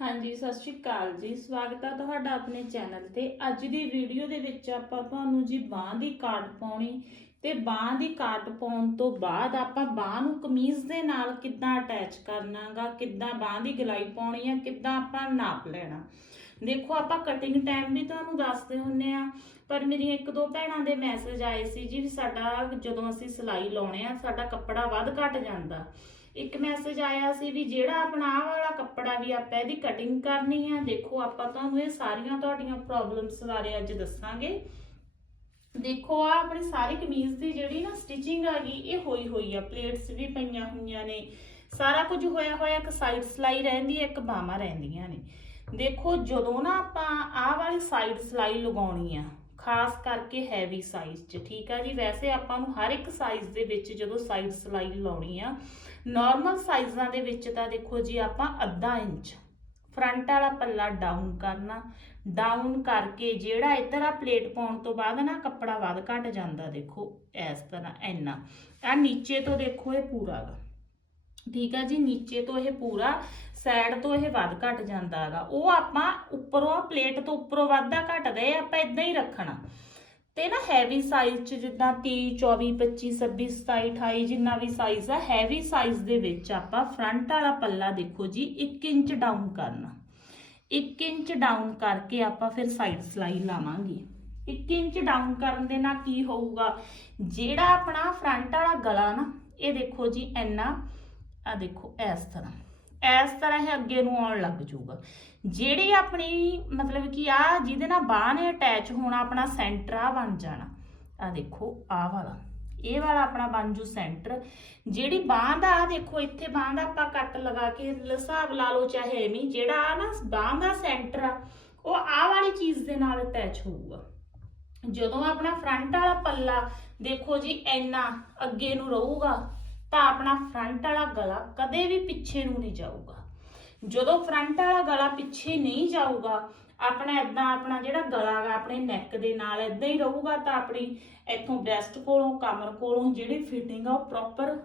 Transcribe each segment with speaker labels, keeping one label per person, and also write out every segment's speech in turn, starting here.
Speaker 1: ਹਾਂਜੀ, ਸਤਿ ਸ਼੍ਰੀ ਅਕਾਲ ਜੀ। ਸਵਾਗਤ ਹੈ ਤੁਹਾਡਾ ਆਪਣੇ ਚੈਨਲ ਤੇ। ਅੱਜ ਦੀ ਵੀਡੀਓ ਦੇ ਵਿੱਚ ਆਪਾਂ ਤੁਹਾਨੂੰ ਜੀ ਬਾਹ ਦੀ ਕਾਟ ਪਾਉਣੀ। ਤੇ ਬਾਹ ਦੀ ਕਾਟ ਪਾਉਣ ਤੋਂ ਬਾਅਦ ਆਪਾਂ ਬਾਹ ਨੂੰ ਕਮੀਜ਼ ਦੇ ਨਾਲ ਕਿੱਦਾਂ ਅਟੈਚ ਕਰਨਾਗਾ, ਕਿੱਦਾਂ ਬਾਹ ਦੀ ਗਲਾਈ ਪਾਉਣੀ ਆ, ਕਿੱਦਾਂ ਆਪਾਂ ਨਾਪ ਲੈਣਾ। ਦੇਖੋ, ਆਪਾਂ ਕਟਿੰਗ ਟਾਈਮ ਵੀ ਤੁਹਾਨੂੰ ਦੱਸਦੇ ਹੁੰਨੇ ਆ, ਪਰ ਮੇਰੀਆਂ ਇੱਕ ਦੋ ਭੈਣਾਂ ਦੇ ਮੈਸੇਜ ਆਏ ਸੀ ਜੀ ਵੀ ਸਾਡਾ ਜਦੋਂ ਅਸੀਂ ਸਿਲਾਈ ਲਾਉਣੇ ਆ, ਸਾਡਾ ਕੱਪੜਾ ਵੱਧ ਘਟ ਜਾਂਦਾ। ਇੱਕ ਮੈਸੇਜ ਆਇਆ ਸੀ ਵੀ ਜਿਹੜਾ ਆਪਣਾ ਆਹ ਵਾਲਾ ਕੱਪੜਾ ਵੀ ਆਪਾਂ ਇਹਦੀ ਕਟਿੰਗ ਕਰਨੀ ਆ, ਦੇਖੋ ਆਪਾਂ ਤੁਹਾਨੂੰ ਇਹ ਸਾਰੀਆਂ ਤੁਹਾਡੀਆਂ ਪ੍ਰੋਬਲਮਸ ਬਾਰੇ ਅੱਜ ਦੱਸਾਂਗੇ। ਦੇਖੋ ਆ ਆਪਣੀ ਸਾਰੀ ਕਮੀਜ਼ ਦੀ ਜਿਹੜੀ ਨਾ ਸਟਿਚਿੰਗ ਆ ਗਈ, ਇਹ ਹੋਈ ਹੋਈ ਆ ਪਲੇਟਸ ਵੀ ਪਈਆਂ ਹੋਈਆਂ ਨੇ। ਸਾਰਾ ਕੁਝ ਹੋਇਆ ਹੋਇਆ, ਇੱਕ ਸਾਈਡ ਸਲਾਈ ਰਹਿੰਦੀ ਹੈ ਇੱਕ ਬਾਹਾਂ ਰਹਿੰਦੀਆਂ ਨੇ। ਦੇਖੋ, ਜਦੋਂ ਨਾ ਆਪਾਂ ਆਹ ਵਾਲੀ ਸਾਈਡ ਸਲਾਈ ਲਗਾਉਣੀ ਆ ਖਾਸ ਕਰਕੇ ਹੈਵੀ ਸਾਈਜ਼ 'ਚ, ਠੀਕ ਆ ਜੀ? ਵੈਸੇ ਆਪਾਂ ਨੂੰ ਹਰ ਇੱਕ ਸਾਈਜ਼ ਦੇ ਵਿੱਚ ਜਦੋਂ ਸਾਈਡ ਸਲਾਈ ਲਾਉਣੀ ਆ ਨਾਰਮਲ ਸਾਈਜ਼ਾਂ ਦੇ ਵਿੱਚ ਤਾਂ ਦੇਖੋ ਜੀ ਆਪਾਂ ਅੱਧਾ ਇੰਚ ਫਰੰਟ ਵਾਲਾ ਪੱਲਾ ਡਾਊਨ ਕਰਨਾ ਡਾਊਨ ਕਰਕੇ ਜਿਹੜਾ ਇੱਧਰ ਆ ਪਲੇਟ ਪਾਉਣ ਤੋਂ ਬਾਅਦ ਨਾ ਕੱਪੜਾ ਵੱਧ ਘਟ ਜਾਂਦਾ ਦੇਖੋ, ਇਸ ਤਰ੍ਹਾਂ ਇੰਨਾ। ਆ ਨੀਚੇ ਤੋਂ ਦੇਖੋ ਇਹ ਪੂਰਾ ਗਾ। ਠੀਕ ਆ ਜੀ, ਨੀਚੇ ਤੋਂ ਇਹ ਪੂਰਾ ਸਾਈਡ ਤੋਂ ਇਹ ਵੱਧ ਘਟ ਜਾਂਦਾ ਹੈਗਾ। ਉਹ ਆਪਾਂ ਉੱਪਰੋਂ ਪਲੇਟ ਤੋਂ ਉੱਪਰੋਂ ਵੱਧਦਾ ਘਟਦਾ ਇਹ ਆਪਾਂ ਇਦਾਂ ਹੀ ਰੱਖਣਾ। ਤੇ ਨਾ ਹੈਵੀ ਸਾਈਜ਼ ਚ ਜਿੱਦਾਂ 30 24 25 26 27 28 ਜਿੰਨਾ ਵੀ ਸਾਈਜ਼ ਆ ਹੈਵੀ ਸਾਈਜ਼ ਦੇ ਵਿੱਚ ਆਪਾਂ ਫਰੰਟ ਵਾਲਾ ਪੱਲਾ ਦੇਖੋ ਜੀ 1 ਇੰਚ ਡਾਊਨ ਕਰਨਾ। 1 ਇੰਚ ਡਾਊਨ ਕਰਕੇ ਆਪਾਂ ਫਿਰ ਸਾਈਡ ਸਲਾਈ ਲਾਵਾਂਗੇ। 1 ਇੰਚ ਡਾਊਨ ਕਰਨ ਦੇ ਨਾਲ ਕੀ ਹੋਊਗਾ? ਜਿਹੜਾ ਆਪਣਾ ਫਰੰਟ ਵਾਲਾ ਗਲਾ ਨਾ, ਇਹ ਦੇਖੋ ਜੀ, ਇੰਨਾ ਆ ਦੇਖੋ, ਇਸ ਤਰ੍ਹਾਂ। ਇਸ ਤਰ੍ਹਾਂ ਇਹ ਅੱਗੇ ਨੂੰ ਆਉਣ ਲੱਗ ਜਾਊਗਾ। ਜਿਹੜੀ ਆਪਣੀ, ਮਤਲਬ ਕਿ ਆ ਜਿਹਦੇ ਨਾਲ ਬਾਹ ਨੇ ਅਟੈਚ ਹੋਣਾ, ਆਪਣਾ ਸੈਂਟਰ ਆ ਬਣ ਜਾਣਾ। ਆ ਦੇਖੋ ਆ ਵਾਲਾ। ਇਹ ਵਾਲਾ ਆਪਣਾ ਬਣ ਜੂ ਸੈਂਟਰ ਜਿਹੜੀ ਬਾਹ ਦਾ ਆ ਦੇਖੋ, ਇੱਥੇ ਬਾਹ ਦਾ ਆਪਾਂ ਕੱਟ ਲਗਾ ਕੇ ਹਿਸਾਬ ਲਾ ਲਓ, ਚਾਹੇ ਐਵੇਂ ਜਿਹੜਾ ਆ ਨਾ ਬਾਹ ਦਾ ਸੈਂਟਰ ਆ, ਉਹ ਆ ਵਾਲੀ ਚੀਜ਼ ਦੇ ਨਾਲ ਅਟੈਚ ਹੋਊਗਾ। ਜਦੋਂ ਆਪਣਾ ਫਰੰਟ ਵਾਲਾ ਪੱਲਾ ਦੇਖੋ ਜੀ, ਇੰਨਾ ਅੱਗੇ ਨੂੰ ਰਹੂਗਾ ਤਾਂ ਆਪਣਾ ਫਰੰਟ ਵਾਲਾ ਗਲਾ ਕਦੇ ਵੀ ਪਿੱਛੇ ਨੂੰ ਨਹੀਂ ਜਾਊਗਾ। ਜਦੋਂ ਫਰੰਟ ਵਾਲਾ ਗਲਾ ਪਿੱਛੇ ਨਹੀਂ ਜਾਊਗਾ, ਆਪਣਾ ਇਦਾਂ ਆਪਣਾ ਜਿਹੜਾ ਗਲਾ ਗਾ ਆਪਣੇ ਨੈਕ ਦੇ ਨਾਲ ਇਦਾਂ ਹੀ ਰਹੂਗਾ ਤਾਂ ਆਪਣੀ ਇੱਥੋਂ ਬ੍ਰੈਸਟ ਕੋਲੋਂ, ਕਮਰ ਕੋਲੋਂ ਜਿਹੜੀ ਫਿਟਿੰਗ ਆ ਉਹ ਪ੍ਰੋਪਰ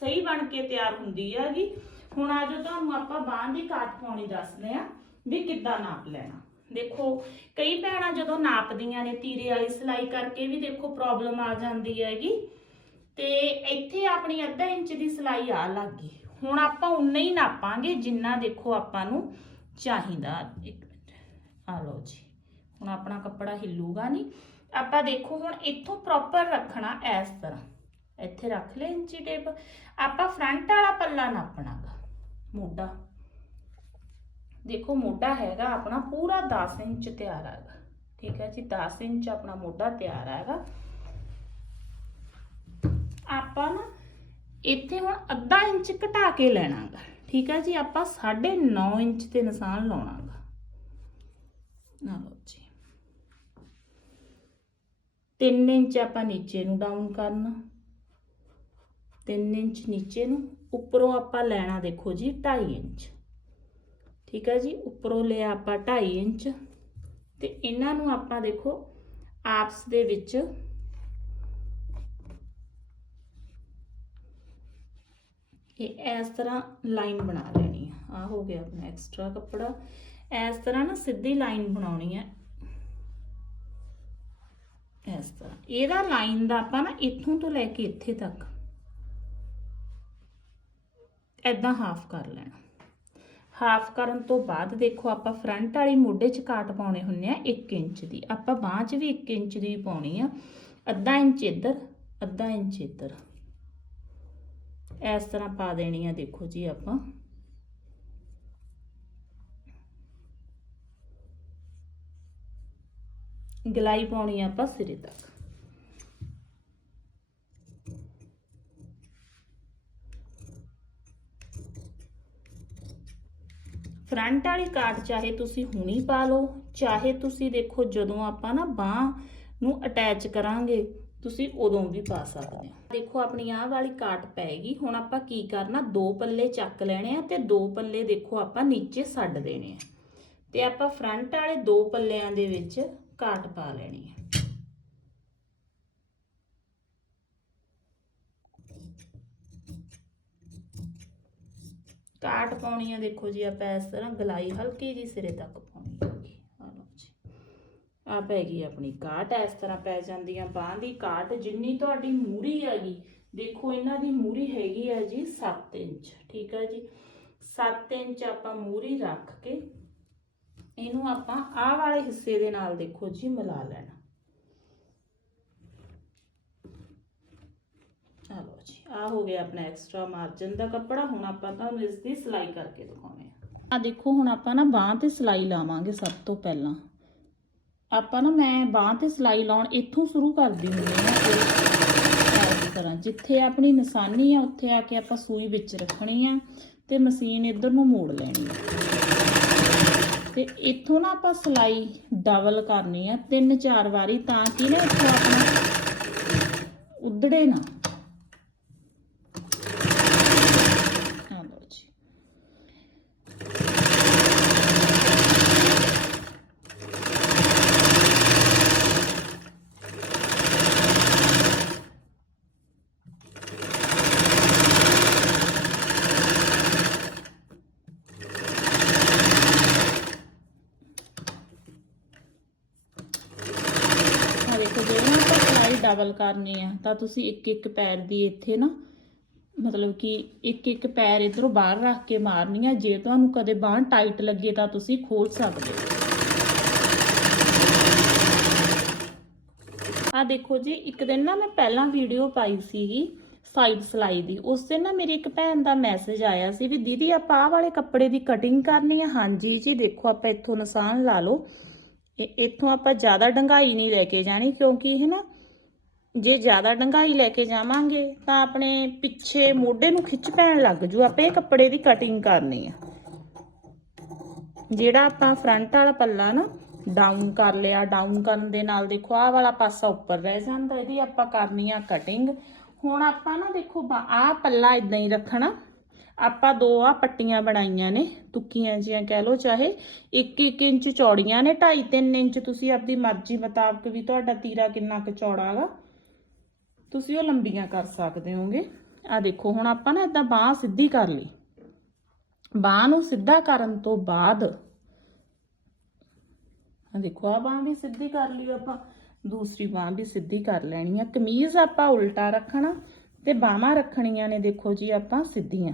Speaker 1: ਸਹੀ ਬਣ ਕੇ ਤਿਆਰ ਹੁੰਦੀ ਹੈਗੀ। ਹੁਣ ਆਜੋ ਤੁਹਾਨੂੰ ਆਪਾਂ ਬਾਹਾਂ ਦੀ ਕਾਟ ਪਾਉਣੀ ਦੱਸਦੇ ਆ ਵੀ ਕਿੱਦਾਂ ਨਾਪ ਲੈਣਾ। ਦੇਖੋ, ਕਈ ਭੈਣਾਂ ਜਦੋਂ ਨਾਪਦੀਆਂ ਨੇ, ਤੀਰੇ ਵਾਲੀ ਸਿਲਾਈ ਕਰਕੇ ਵੀ ਦੇਖੋ ਪ੍ਰੋਬਲਮ ਆ ਜਾਂਦੀ ਹੈਗੀ। ਤੇ ਇੱਥੇ ਆਪਣੀ ਅੱਧਾ ਇੰਚ ਦੀ ਸਿਲਾਈ ਆ ਲੱਗ ਗਈ। ਹੁਣ ਆਪਾਂ ਉਨਾ ਹੀ ਨਾਪਾਂਗੇ ਜਿੰਨਾ ਦੇਖੋ ਆਪਾਂ ਨੂੰ ਚਾਹੀਦਾ। ਇੱਕ ਮਿੰਟ। ਆ ਲਓ ਜੀ। ਹੁਣ ਆਪਣਾ ਕੱਪੜਾ ਹਿੱਲੂਗਾ ਨਹੀਂ ਆਪਾਂ ਦੇਖੋ ਹੁਣ ਇੱਥੋਂ ਪ੍ਰੋਪਰ ਰੱਖਣਾ ਇਸ ਤਰ੍ਹਾਂ। ਇੱਥੇ ਰੱਖ ਲੈ ਇੰਚੀ ਟੇਪ। ਆਪਾਂ ਫਰੰਟ ਵਾਲਾ ਪੱਲਾ ਨਾਪਣਾਗਾ। ਮੋਢਾ। ਦੇਖੋ ਮੋਢਾ ਹੈਗਾ ਆਪਣਾ ਪੂਰਾ 10 ਇੰਚ ਤਿਆਰ ਹੈਗਾ। ਠੀਕ ਹੈ ਜੀ 10 ਇੰਚ ਆਪਣਾ ਮੋਢਾ ਤਿਆਰ ਹੈਗਾ। ਆਪਾਂ ਨਾ ਇੱਥੇ ਹੁਣ ਅੱਧਾ ਇੰਚ ਘਟਾ ਕੇ ਲੈਣਾਗਾ। ਠੀਕ ਹੈ ਜੀ, ਆਪਾਂ 9.5 ਇੰਚ ਤੇ ਨਿਸ਼ਾਨ ਲਾਉਣਾਗਾ। ਨਾ ਲਓ ਜੀ। 3 ਇੰਚ ਆਪਾਂ ਨੀਚੇ ਨੂੰ ਡਾਊਨ ਕਰਨਾ। 3 ਇੰਚ ਨੀਚੇ ਨੂੰ, ਉੱਪਰੋਂ ਆਪਾਂ ਲੈਣਾ ਦੇਖੋ ਜੀ 2.5 ਇੰਚ। ਠੀਕ ਹੈ ਜੀ, ਉੱਪਰੋਂ ਲਿਆ ਆਪਾਂ 2.5 ਇੰਚ। ਤੇ ਇਹਨਾਂ ਨੂੰ ਆਪਾਂ ਦੇਖੋ ਆਪਸ ਦੇ ਵਿੱਚ ਇਹ ਇਸ ਤਰ੍ਹਾਂ ਲਾਈਨ ਬਣਾ ਲੈਣੀ ਆ। ਆ ਹੋ ਗਿਆ ਆਪਣਾ ਐਕਸਟਰਾ ਕੱਪੜਾ। ਇਸ ਤਰ੍ਹਾਂ ਨਾ ਸਿੱਧੀ ਲਾਈਨ ਬਣਾਉਣੀ ਹੈ ਇਸ ਤਰ੍ਹਾਂ। ਇਹਦਾ ਲਾਈਨ ਦਾ ਆਪਾਂ ਨਾ ਇੱਥੋਂ ਤੋਂ ਲੈ ਕੇ ਇੱਥੇ ਤੱਕ ਐਦਾਂ ਹਾਫ ਕਰ ਲੈਣਾ। ਹਾਫ ਕਰਨ ਤੋਂ ਬਾਅਦ ਦੇਖੋ ਆਪਾਂ ਫਰੰਟ ਵਾਲੀ ਮੋਢੇ 'ਚ ਕਾਟ ਪਾਉਣੇ ਹੁੰਨੇ ਆ 1 ਇੰਚ ਦੀ। ਆਪਾਂ ਬਾਹ 'ਚ ਵੀ 1 ਇੰਚ ਦੀ ਪਾਉਣੀ ਆ। ਅੱਧਾ ਇੰਚ ਇੱਧਰ, ਅੱਧਾ ਇੰਚ ਇੱਧਰ। ਇਸ ਤਰ੍ਹਾਂ ਪਾ ਦੇਣੀ ਆ, ਦੇਖੋ ਜੀ ਆਪਾਂ। ਗਲਾਈ ਪਾਉਣੀ ਆ ਆਪਾਂ ਸਿਰੇ ਤੱਕ। ਫਰੰਟ ਵਾਲੀ ਕਾਟ ਚਾਹੇ ਤੁਸੀਂ ਹੁਣੀ ਪਾ ਲਓ, ਚਾਹੇ ਤੁਸੀਂ ਦੇਖੋ ਜਦੋਂ ਆਪਾਂ ਨਾ ਬਾਹ ਨੂੰ ਅਟੈਚ ਕਰਾਂਗੇ ਤੁਸੀਂ ਉਦੋਂ ਵੀ ਪਾ ਸਕਦੇ ਹੋ। ਦੇਖੋ, ਆਪਣੀ ਆਹ ਵਾਲੀ ਕਾਟ ਪੈਗੀ ਹੁਣ ਆਪਾਂ ਕੀ ਕਰਨਾ? ਦੋ ਪੱਲੇ ਚੱਕ ਲੈਣੇ ਆ ਤੇ ਦੋ ਪੱਲੇ ਦੇਖੋ, ਆਪਾਂ ਨੀਚੇ ਛੱਡ ਦੇਣੇ ਆ। ਤੇ ਆਪਾਂ ਫਰੰਟ ਵਾਲੇ ਦੋ ਪੱਲਿਆਂ ਦੇ ਵਿੱਚ ਕਾਟ ਪਾ ਲੈਣੀ ਹੈ ਕਾਟ ਪਾਉਣੀ ਆ, ਦੇਖੋ ਜੀ, ਆਪਾਂ ਇਸ ਤਰ੍ਹਾਂ ਗਲਾਈ ਹਲਕੀ ਜੀ ਸਿਰੇ ਤੱਕ ਪਾਉਣੀ ਆ ਪੈ ਗਈ ਆਪਣੀ ਕਾਟ ਇਸ ਤਰ੍ਹਾਂ ਪੈ ਜਾਂਦੀ ਆ ਬਾਂਹ ਦੀ ਕਾਟ ਜਿੰਨੀ ਤੁਹਾਡੀ ਮੂਰੀ ਹੈਗੀ, ਦੇਖੋ ਇਹਨਾਂ ਦੀ ਮੂਰੀ ਹੈਗੀ ਆ ਜੀ 7 ਇੰਚ, ਠੀਕ ਹੈ ਜੀ। 7 ਇੰਚ ਆਪਾਂ ਮੂਰੀ ਰੱਖ ਕੇ ਇਹਨੂੰ ਆਪਾਂ ਆਹ ਵਾਲੇ ਹਿੱਸੇ ਦੇ ਨਾਲ ਦੇਖੋ ਜੀ ਮਿਲਾ ਲੈਣਾ। ਚਲੋ ਜੀ ਆ ਹੋ ਗਿਆ ਆਪਣਾ ਐਕਸਟਰਾ ਮਾਰਜਨ ਦਾ ਕੱਪੜਾ, ਹੁਣ ਆਪਾਂ ਤੁਹਾਨੂੰ ਇਸ ਦੀ ਸਿਲਾਈ ਕਰਕੇ ਦਿਖਾਉਂਦੇ ਆ। ਆ ਦੇਖੋ, ਹੁਣ ਆਪਾਂ ਨਾ ਬਾਂਹ ਤੇ ਸਿਲਾਈ ਲਾਵਾਂਗੇ ਸਭ ਤੋਂ ਪਹਿਲਾਂ। ਆਪਾਂ ਨਾ ਮੈਂ ਬਾਂਹ ਤੇ ਸਿਲਾਈ ਲਾਉਣ ਇੱਥੋਂ ਸ਼ੁਰੂ ਕਰਦੀ ਹੁੰਦੀ ਹਾਂ ਇਸ ਤਰ੍ਹਾਂ ਜਿੱਥੇ ਆਪਣੀ ਨਿਸ਼ਾਨੀ ਆ, ਉੱਥੇ ਆ ਕੇ ਆਪਾਂ ਸੂਈ ਵਿੱਚ ਰੱਖਣੀ ਆ ਤੇ ਮਸ਼ੀਨ ਇੱਧਰ ਨੂੰ ਮੋੜ ਲੈਣੀ ਆ। ਤੇ ਇੱਥੋਂ ਨਾ ਆਪਾਂ ਸਿਲਾਈ ਡਬਲ ਕਰਨੀ ਆ, ਤਿੰਨ ਚਾਰ ਵਾਰੀ ਤਾਂ ਕਿ ਨਾ ਇੱਥੋਂ ਆਪਣਾ ਉਧੜੇ ਨਾ ਆ ਲਓ ਜੀ ਆ ਦੇਖੋ ਜੇ ਨਾ ਆਪਾਂ ਸਿਲਾਈ ਡਬਲ ਕਰਨੀ ਆ, ਤਾਂ ਤੁਸੀਂ ਇੱਕ ਇੱਕ ਪੈਰ ਦੀ ਇੱਥੇ ਨਾ ਮਤਲਬ ਕਿ ਇੱਕ ਇੱਕ ਪੈਰ ਇਧਰੋਂ ਬਾਹਰ ਰੱਖ ਕੇ ਮਾਰਨੀ ਆ ਜੇ ਤੁਹਾਨੂੰ ਕਦੇ ਬਾਹ ਟਾਈਟ ਲੱਗੇ ਤਾਂ ਤੁਸੀਂ ਖੋਲ ਸਕਦੇ ਹੋ। ਆ ਦੇਖੋ ਜੀ, ਇੱਕ ਦਿਨ ਨਾ ਮੈਂ ਪਹਿਲਾਂ ਵੀਡੀਓ ਪਾਈ ਸੀਗੀ ਸਾਈਡ ਸਿਲਾਈ ਦੀ, ਉਸ ਦਿਨ ਨਾ ਮੇਰੀ ਇੱਕ ਭੈਣ ਦਾ ਮੈਸੇਜ ਆਇਆ ਸੀ ਵੀ ਦੀਦੀ ਆਪਾਂ ਆਹ ਵਾਲੇ ਕੱਪੜੇ ਦੀ ਕਟਿੰਗ ਕਰਨੀ ਆ। ਹਾਂਜੀ ਜੀ, ਦੇਖੋ ਆਪਾਂ ਇੱਥੋਂ ਨਿਸ਼ਾਨ ਲਾ ਲਓ। ਇੱਥੋਂ ਆਪਾਂ ਜ਼ਿਆਦਾ ਡੰਗਾਈ ਨਹੀਂ ਲੈ ਕੇ ਜਾਣੀ, ਕਿਉਂਕਿ ਇਹ ਨਾ ਜੇ ਜ਼ਿਆਦਾ ਡੰਗਾਈ ਲੈ ਕੇ ਜਾਵਾਂਗੇ, ਤਾਂ ਆਪਣੇ ਪਿੱਛੇ ਮੋਢੇ ਨੂੰ ਖਿੱਚ ਪੈਣ ਲੱਗ ਜੂ। ਆਪਾਂ ਇਹ ਕੱਪੜੇ ਦੀ ਕਟਿੰਗ ਕਰਨੀ ਆ। ਜਿਹੜਾ ਆਪਾਂ ਫਰੰਟ ਵਾਲਾ ਪੱਲਾ ਨਾ ਡਾਊਨ ਕਰ ਲਿਆ ਡਾਊਨ ਕਰਨ ਦੇ ਨਾਲ ਦੇਖੋ, ਆਹ ਵਾਲਾ ਪਾਸਾ ਉੱਪਰ ਰਹਿ ਜਾਂਦਾ, ਇਹਦੀ ਆਪਾਂ ਕਰਨੀ ਆ ਕਟਿੰਗ ਹੁਣ ਆਪਾਂ ਨਾ ਦੇਖੋ ਆਹ ਪੱਲਾ ਇਦਾਂ ਹੀ ਰੱਖਣਾ। ਆਪਾਂ ਦੋ ਆ ਪੱਟੀਆਂ ਬਣਾਈਆਂ ਨੇ, ਤੁੱਕੀਆਂ ਜੀਆਂ ਕਹਿ ਲਓ, ਚਾਹੇ 1-1 ਇੰਚ ਚੌੜੀਆਂ ਨੇ 2.5-3 ਇੰਚ ਤੁਸੀਂ ਆਪਦੀ ਮਰਜ਼ੀ ਮੁਤਾਬਕ ਵੀ ਤੁਹਾਡਾ ਤੀਰਾ ਕਿੰਨਾ ਕੁ ਚੌੜਾ ਹੈਗਾ ਤੁਸੀਂ ਉਹ ਲੰਬੀਆਂ ਕਰ ਸਕਦੇ ਹੋਗੇ ਆ ਦੇਖੋ, ਹੁਣ ਆਪਾਂ ਨਾ ਇਦਾਂ ਬਾਹ ਸਿੱਧੀ ਕਰ ਲਈ। ਬਾਹ ਨੂੰ ਸਿੱਧਾ ਕਰਨ ਤੋਂ ਬਾਅਦ ਆ ਦੇਖੋ ਆ ਬਾਹ ਵੀ ਸਿੱਧੀ ਕਰ ਲਈ ਆਪਾਂ। ਦੂਸਰੀ ਬਾਹ ਵੀ ਸਿੱਧੀ ਕਰ ਲੈਣੀ ਆ। ਕਮੀਜ਼ ਆਪਾਂ ਉਲਟਾ ਰੱਖਣਾ ਤੇ ਬਾਹਾਂ ਰੱਖਣੀਆਂ ਨੇ ਦੇਖੋ ਜੀ ਆਪਾਂ ਸਿੱਧੀਆਂ।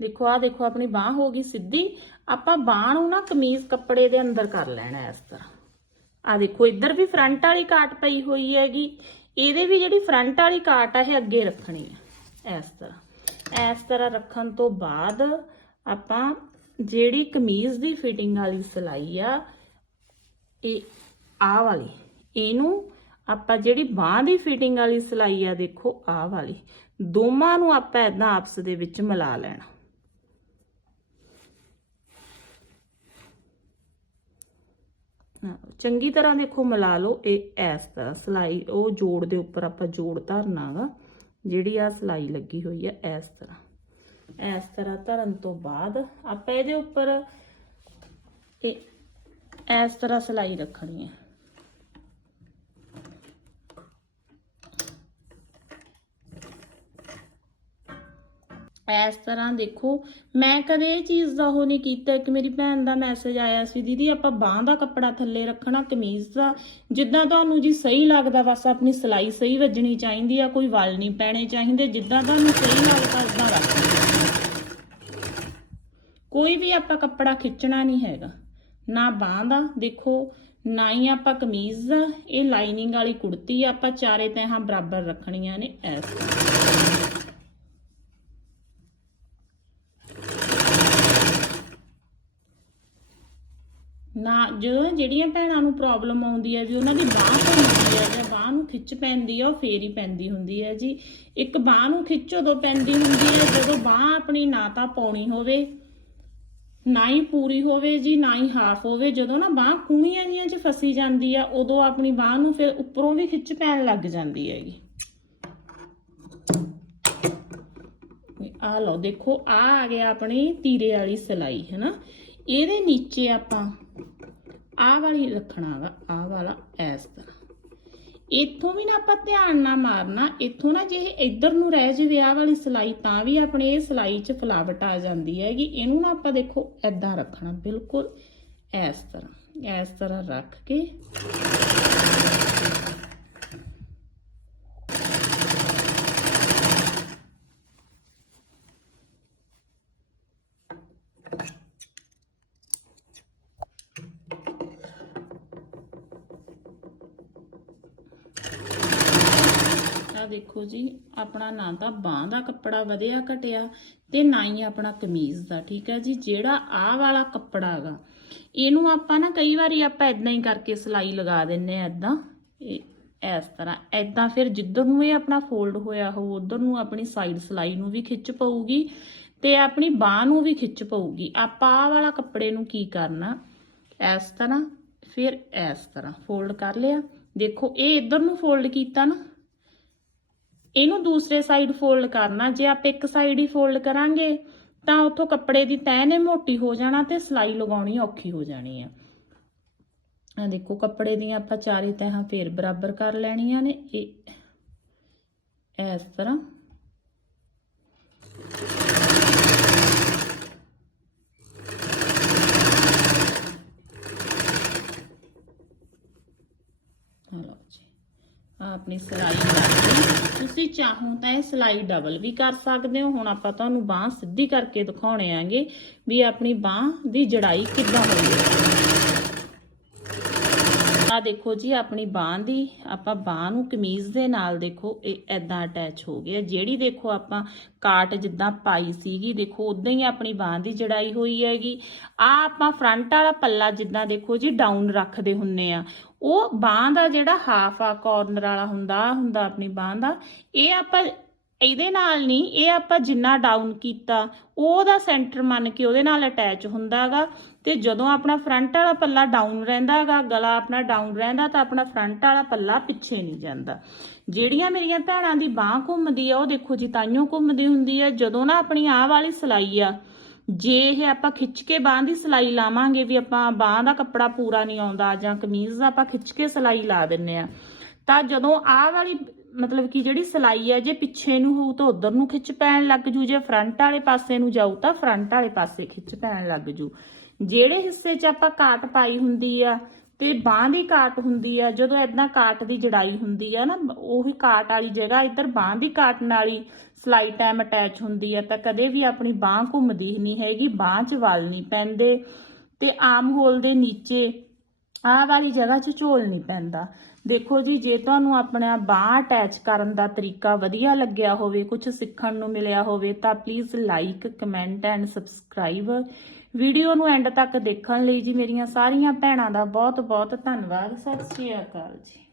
Speaker 1: ਦੇਖੋ ਆ ਦੇਖੋ, ਆਪਣੀ ਬਾਹ ਹੋ ਗਈ ਸਿੱਧੀ। ਆਪਾਂ ਬਾਹ ਨੂੰ ਨਾ ਕਮੀਜ਼ ਕੱਪੜੇ ਦੇ ਅੰਦਰ ਕਰ ਲੈਣਾ ਇਸ ਤਰ੍ਹਾਂ। ਆ ਦੇਖੋ, ਇੱਧਰ ਵੀ ਫਰੰਟ ਵਾਲੀ ਕਾਟ ਪਈ ਹੋਈ ਹੈਗੀ। ਇਹਦੇ ਵੀ ਜਿਹੜੀ ਫਰੰਟ ਵਾਲੀ ਕਾਟ ਆ, ਇਹ ਅੱਗੇ ਰੱਖਣੀ ਆ, ਇਸ ਤਰ੍ਹਾਂ। ਇਸ ਤਰ੍ਹਾਂ ਰੱਖਣ ਤੋਂ ਬਾਅਦ ਆਪਾਂ ਜਿਹੜੀ ਕਮੀਜ਼ ਦੀ ਫਿਟਿੰਗ ਵਾਲੀ ਸਿਲਾਈ ਆ, ਇਹ ਆਹ ਵਾਲੀ, ਇਹਨੂੰ ਆਪਾਂ ਜਿਹੜੀ ਬਾਹ ਦੀ ਫਿਟਿੰਗ ਵਾਲੀ ਸਿਲਾਈ ਆ, ਦੇਖੋ ਆਹ ਵਾਲੀ। ਦੋਵਾਂ ਨੂੰ ਆਪਾਂ ਇਦਾਂ ਆਪਸ ਦੇ ਵਿੱਚ ਮਿਲਾ ਲੈਣਾ ਹਾਂ, ਚੰਗੀ ਤਰ੍ਹਾਂ ਦੇਖੋ ਮਿਲਾ ਲਓ ਇਹ, ਇਸ ਤਰ੍ਹਾਂ ਸਿਲਾਈ, ਉਹ ਜੋੜ ਦੇ ਉੱਪਰ ਆਪਾਂ ਜੋੜ ਧਰਨਾਗਾ ਜਿਹੜੀ ਆ ਸਿਲਾਈ ਲੱਗੀ ਹੋਈ ਆ, ਇਸ ਤਰ੍ਹਾਂ। ਇਸ ਤਰ੍ਹਾਂ ਧਰਨ ਤੋਂ ਬਾਅਦ ਆਪਾਂ ਇਹਦੇ ਉੱਪਰ ਇਹ ਇਸ ਤਰ੍ਹਾਂ ਸਿਲਾਈ ਰੱਖਣੀ ਹੈ ਇਸ ਤਰ੍ਹਾਂ ਦੇਖੋ, ਮੈਂ ਕਦੇ ਇਹ ਚੀਜ਼ ਦਾ ਉਹ ਨਹੀਂ ਕੀਤਾ ਕਿ ਮੇਰੀ ਭੈਣ ਦਾ ਮੈਸੇਜ ਆਇਆ ਸੀ, ਦੀਦੀ, ਆਪਾਂ ਬਾਹ ਦਾ ਕੱਪੜਾ ਥੱਲੇ ਰੱਖਣਾ, ਕਮੀਜ਼ ਦਾ, ਜਿੱਦਾਂ ਤੁਹਾਨੂੰ ਜੀ ਸਹੀ ਲੱਗਦਾ, ਬਸ ਆਪਣੀ ਸਿਲਾਈ ਸਹੀ ਵੱਜਣੀ ਚਾਹੀਦੀ ਆ, ਕੋਈ ਵਲ ਨਹੀਂ ਪੈਣੇ ਚਾਹੀਦੇ, ਜਿੱਦਾਂ ਤੁਹਾਨੂੰ ਸਹੀ ਲੱਗਦਾ ਉਦਾਂ ਰੱਖ ਕੋਈ ਵੀ ਆਪਾਂ ਕੱਪੜਾ ਖਿੱਚਣਾ ਨਹੀਂ ਹੈਗਾ, ਨਾ ਬਾਹ ਦਾ, ਦੇਖੋ, ਨਾ ਹੀ ਆਪਾਂ ਕਮੀਜ਼ ਦਾ, ਇਹ ਲਾਈਨਿੰਗ ਵਾਲੀ ਕੁੜਤੀ ਆ ਆਪਾਂ ਚਾਰੇ ਤਹਾਂ ਬਰਾਬਰ ਰੱਖਣੀਆਂ ਨੇ ਐਸ ਨਾ, ਜਦੋਂ ਜਿਹੜੀਆਂ ਭੈਣਾਂ ਨੂੰ ਪ੍ਰੋਬਲਮ ਆਉਂਦੀ ਹੈ ਵੀ ਉਹਨਾਂ ਦੀ ਬਾਹ ਘੁੰਮਦੀ ਹੈ ਜਾਂ ਬਾਹ ਨੂੰ ਖਿੱਚ ਪੈਂਦੀ ਹੈ, ਉਹ ਫੇਰ ਹੀ ਪੈਂਦੀ ਹੁੰਦੀ ਹੈ ਜੀ। ਇੱਕ ਬਾਹ ਨੂੰ ਖਿੱਚ ਉਦੋਂ ਪੈਂਦੀ ਹੁੰਦੀ ਹੈ ਜਦੋਂ ਬਾਹ ਆਪਣੀ ਨਾ ਤਾਂ ਪਾਉਣੀ ਹੋਵੇ, ਨਾ ਹੀ ਪੂਰੀ ਹੋਵੇ ਜੀ, ਨਾ ਹੀ ਹਾਫ ਹੋਵੇ। ਜਦੋਂ ਨਾ ਬਾਹ ਕੂਣੀਆਂ ਜੀਆਂ 'ਚ ਫਸੀ ਜਾਂਦੀ ਆ ਉਦੋਂ ਆਪਣੀ ਬਾਹ ਨੂੰ ਫਿਰ ਉੱਪਰੋਂ ਵੀ ਖਿੱਚ ਪੈਣ ਲੱਗ ਜਾਂਦੀ ਹੈਗੀ। ਆ ਲਓ, ਦੇਖੋ ਆ ਆ ਗਿਆ ਆਪਣੀ ਤੀਰੇ ਵਾਲੀ ਸਿਲਾਈ ਹੈ ਨਾ ਇਹਦੇ ਨੀਚੇ ਆਪਾਂ ਆਹ ਵਾਲੀ ਰੱਖਣਾ ਵਾ, ਆਹ ਵਾਲਾ ਇਸ ਤਰ੍ਹਾਂ। ਇੱਥੋਂ ਵੀ ਨਾ ਆਪਾਂ ਧਿਆਨ ਨਾਲ ਮਾਰਨਾ, ਇੱਥੋਂ ਨਾ ਜੇ ਇੱਧਰ ਨੂੰ ਰਹਿ ਜਾਵੇ, ਆਹ ਵਾਲੀ ਸਲਾਈ, ਤਾਂ ਵੀ ਆਪਣੇ ਇਹ ਸਲਾਈ 'ਚ ਫਲਾਵਟ ਆ ਜਾਂਦੀ ਹੈਗੀ। ਇਹਨੂੰ ਨਾ ਆਪਾਂ ਦੇਖੋ ਐਦਾਂ ਰੱਖਣਾ, ਬਿਲਕੁਲ ਇਸ ਤਰ੍ਹਾਂ ਇਸ ਤਰ੍ਹਾਂ ਰੱਖ ਕੇ ਦੇਖੋ ਜੀ, ਆਪਣਾ ਨਾ ਤਾਂ ਬਾਹ ਦਾ ਕੱਪੜਾ ਵਧਿਆ ਘਟਿਆ ਤੇ ਨਾ ਹੀ ਆਪਣਾ ਕਮੀਜ਼ ਦਾ, ਠੀਕ ਹੈ ਜੀ? ਜਿਹੜਾ ਆਹ ਵਾਲਾ ਕੱਪੜਾ ਹੈਗਾ ਇਹਨੂੰ ਆਪਾਂ ਨਾ ਕਈ ਵਾਰੀ ਆਪਾਂ ਇਦਾਂ ਹੀ ਕਰਕੇ ਸਲਾਈ ਲਗਾ ਦਿੰਨੇ ਆ ਇਦਾਂ ਇਹ, ਇਸ ਤਰ੍ਹਾਂ ਇਦਾਂ ਫਿਰ ਜਿੱਧਰ ਨੂੰ ਇਹ ਆਪਣਾ ਫੋਲਡ ਹੋਇਆ ਹੋ, ਉਧਰ ਨੂੰ ਆਪਣੀ ਸਾਈਡ ਸਲਾਈ ਨੂੰ ਵੀ ਖਿੱਚ ਪਊਗੀ ਤੇ ਆਪਣੀ ਬਾਹ ਨੂੰ ਵੀ ਖਿੱਚ ਪਊਗੀ। ਆਪਾਂ ਆਹ ਵਾਲਾ ਕੱਪੜੇ ਨੂੰ ਕੀ ਕਰਨਾ? ਇਸ ਤਰ੍ਹਾਂ, ਫਿਰ ਇਸ ਤਰ੍ਹਾਂ ਫੋਲਡ ਕਰ ਲਿਆ। ਦੇਖੋ, ਇਹ ਇਧਰ ਨੂੰ ਫੋਲਡ ਕੀਤਾ ਨਾ ਇਹਨੂੰ ਦੂਸਰੇ ਸਾਈਡ ਫੋਲਡ ਕਰਨਾ, ਜੇ ਆਪਾਂ ਇੱਕ ਸਾਈਡ ਹੀ ਫੋਲਡ ਕਰਾਂਗੇ, ਤਾਂ ਉੱਥੋਂ ਕੱਪੜੇ ਦੀ ਤਹਿ ਨੇ ਮੋਟੀ ਹੋ ਜਾਣਾ ਤੇ ਸਲਾਈ ਲਗਾਉਣੀ ਔਖੀ ਹੋ ਜਾਣੀ ਆ। ਆ ਦੇਖੋ, ਕੱਪੜੇ ਦੀਆਂ ਆਪਾਂ ਚਾਰੇ ਤਹਾਂ ਫੇਰ ਬਰਾਬਰ ਕਰ ਲੈਣੀਆਂ ਨੇ। ਇਹ, ਇਸ ਤਰ੍ਹਾਂ। ਲਓ ਜੀ। ਆਪਣੀ ਸਿਲਾਈ ਤੁਸੀਂ ਚਾਹੋ ਤਾਂ ਇਹ ਸਿਲਾਈ ਡਬਲ ਵੀ ਕਰ ਸਕਦੇ ਹੋ। ਹੁਣ ਆਪਾਂ ਤੁਹਾਨੂੰ ਬਾਹ ਸਿੱਧੀ ਕਰਕੇ ਦਿਖਾਉਣੇ ਆਂਗੇ ਵੀ ਆਪਣੀ ਬਾਹ ਦੀ ਜੜਾਈ ਕਿੱਦਾਂ ਹੋਈ ਆ ਦੇਖੋ ਜੀ, ਆਪਣੀ ਬਾਹ ਦੀ, ਆਪਾਂ ਬਾਹ ਨੂੰ ਕਮੀਜ਼ ਦੇ ਨਾਲ ਦੇਖੋ, ਇਹ ਐਦਾਂ ਅਟੈਚ ਹੋ ਗਿਆ ਜਿਹੜੀ ਦੇਖੋ ਆਪਾਂ ਕਾਟ ਜਿੱਦਾਂ ਪਾਈ ਸੀਗੀ, ਦੇਖੋ ਉਦਾਂ ਹੀ ਆਪਣੀ ਬਾਹ ਦੀ ਜੜਾਈ ਹੋਈ ਹੈਗੀ। ਆ ਆਪਾਂ ਫਰੰਟ ਵਾਲਾ ਪੱਲਾ ਜਿੱਦਾਂ ਦੇਖੋ ਜੀ ਡਾਊਨ ਰੱਖਦੇ ਹੁੰਨੇ ਆ। ਉਹ ਬਾਹ ਦਾ ਜਿਹੜਾ ਹਾਫ ਆ ਕਾਰਨਰ ਵਾਲਾ ਹੁੰਦਾ, ਆਹ ਹੁੰਦਾ ਆਪਣੀ ਬਾਹ ਦਾ, ਇਹ ਆਪਾਂ ਇਹਦੇ ਨਾਲ ਨਹੀਂ, ਇਹ ਆਪਾਂ ਜਿੰਨਾ ਡਾਊਨ ਕੀਤਾ, ਉਹਦਾ ਸੈਂਟਰ ਮੰਨ ਕੇ ਉਹਦੇ ਨਾਲ ਅਟੈਚ ਹੁੰਦਾਗਾ ਤੇ ਜਦੋਂ ਆਪਣਾ ਫਰੰਟ ਵਾਲਾ ਪੱਲਾ ਡਾਊਨ ਰਹਿੰਦਾਗਾ ਗਲਾ ਆਪਣਾ ਡਾਊਨ ਰਹਿੰਦਾ, ਤਾਂ ਆਪਣਾ ਫਰੰਟ ਵਾਲਾ ਪੱਲਾ ਪਿੱਛੇ ਨਹੀਂ ਜਾਂਦਾ। ਜਿਹੜੀਆਂ ਮੇਰੀਆਂ ਭੈਣਾਂ ਦੀ ਬਾਹ ਘੁੰਮਦੀ ਆ, ਉਹ ਦੇਖੋ ਜੀ ਤਾਈਓ ਘੁੰਮਦੀ ਹੁੰਦੀ ਆ, ਜਦੋਂ ਨਾ ਆਪਣੀ ਆਹ ਵਾਲੀ ਸਲਾਈ ਆ ਜੇ ਇਹ ਆਪਾਂ ਖਿੱਚ ਕੇ ਬਾਹ ਦੀ ਸਲਾਈ ਲਾਵਾਂਗੇ ਵੀ ਆਪਾਂ ਬਾਹ ਦਾ ਕੱਪੜਾ ਪੂਰਾ ਨਹੀਂ ਆਉਂਦਾ ਜਾਂ ਕਮੀਜ਼ ਦਾ ਆਪਾਂ ਖਿੱਚ ਕੇ ਸਲਾਈ ਲਾ ਦਿੰਨੇ ਆ, ਤਾਂ ਜਦੋਂ ਆਹ ਵਾਲੀ ਮਤਲਬ ਕਿ ਜਿਹੜੀ ਸਲਾਈ ਹੈ ਜੇ ਪਿੱਛੇ ਨੂੰ ਹੋਊ ਤਾਂ ਉਧਰ ਨੂੰ ਖਿੱਚ ਪੈਣ ਲੱਗ ਜੂ, ਜੇ ਫਰੰਟ ਵਾਲੇ ਪਾਸੇ ਨੂੰ ਜਾਊ ਤਾਂ ਫਰੰਟ ਵਾਲੇ ਪਾਸੇ ਖਿੱਚ ਪੈਣ ਲੱਗ ਜੂ। ਜਿਹੜੇ ਹਿੱਸੇ 'ਚ ਆਪਾਂ ਕਾਟ ਪਾਈ ਹੁੰਦੀ ਆ ਤੇ ਬਾਹ ਦੀ ਕਾਟ ਹੁੰਦੀ ਆ, ਜਦੋਂ ਐਦਾਂ ਕਾਟ ਦੀ ਜੜਾਈ ਹੁੰਦੀ ਆ ਨਾ, ਉਹੀ ਕਾਟ ਵਾਲੀ ਜਗ੍ਹਾ ਇੱਧਰ ਬਾਹ ਦੀ ਕਾਟ ਨਾਲ ਸਲਾਈ ਟਾਈਮ ਅਟੈਚ ਹੁੰਦੀ ਹੈ, ਤਾਂ ਕਦੇ ਵੀ ਆਪਣੀ ਬਾਹ ਘੁੰਮਦੀ ਨਹੀਂ ਹੈਗੀ, ਬਾਹ 'ਚ ਵਲ ਨਹੀਂ ਪੈਂਦੇ ਤੇ ਆਮ ਹੋਲ ਦੇ ਨੀਚੇ ਆਹ ਵਾਲੀ ਜਗ੍ਹਾ 'ਚ ਝੋਲ ਨਹੀਂ ਪੈਂਦਾ। ਦੇਖੋ ਜੀ, ਜੇ ਤੁਹਾਨੂੰ ਆਪਣਾ ਬਾਹ ਅਟੈਚ ਕਰਨ ਦਾ ਤਰੀਕਾ ਵਧੀਆ ਲੱਗਿਆ ਹੋਵੇ ਕੁਝ ਸਿੱਖਣ ਨੂੰ ਮਿਲਿਆ ਹੋਵੇ, ਤਾਂ please like comment and subscribe video ਨੂੰ ਐਂਡ ਤੱਕ ਦੇਖਣ ਲਈ ਜੀ, ਮੇਰੀਆਂ ਸਾਰੀਆਂ ਭੈਣਾਂ ਦਾ ਬਹੁਤ ਬਹੁਤ ਧੰਨਵਾਦ। ਸਤਿ ਸ਼੍ਰੀ ਅਕਾਲ ਜੀ।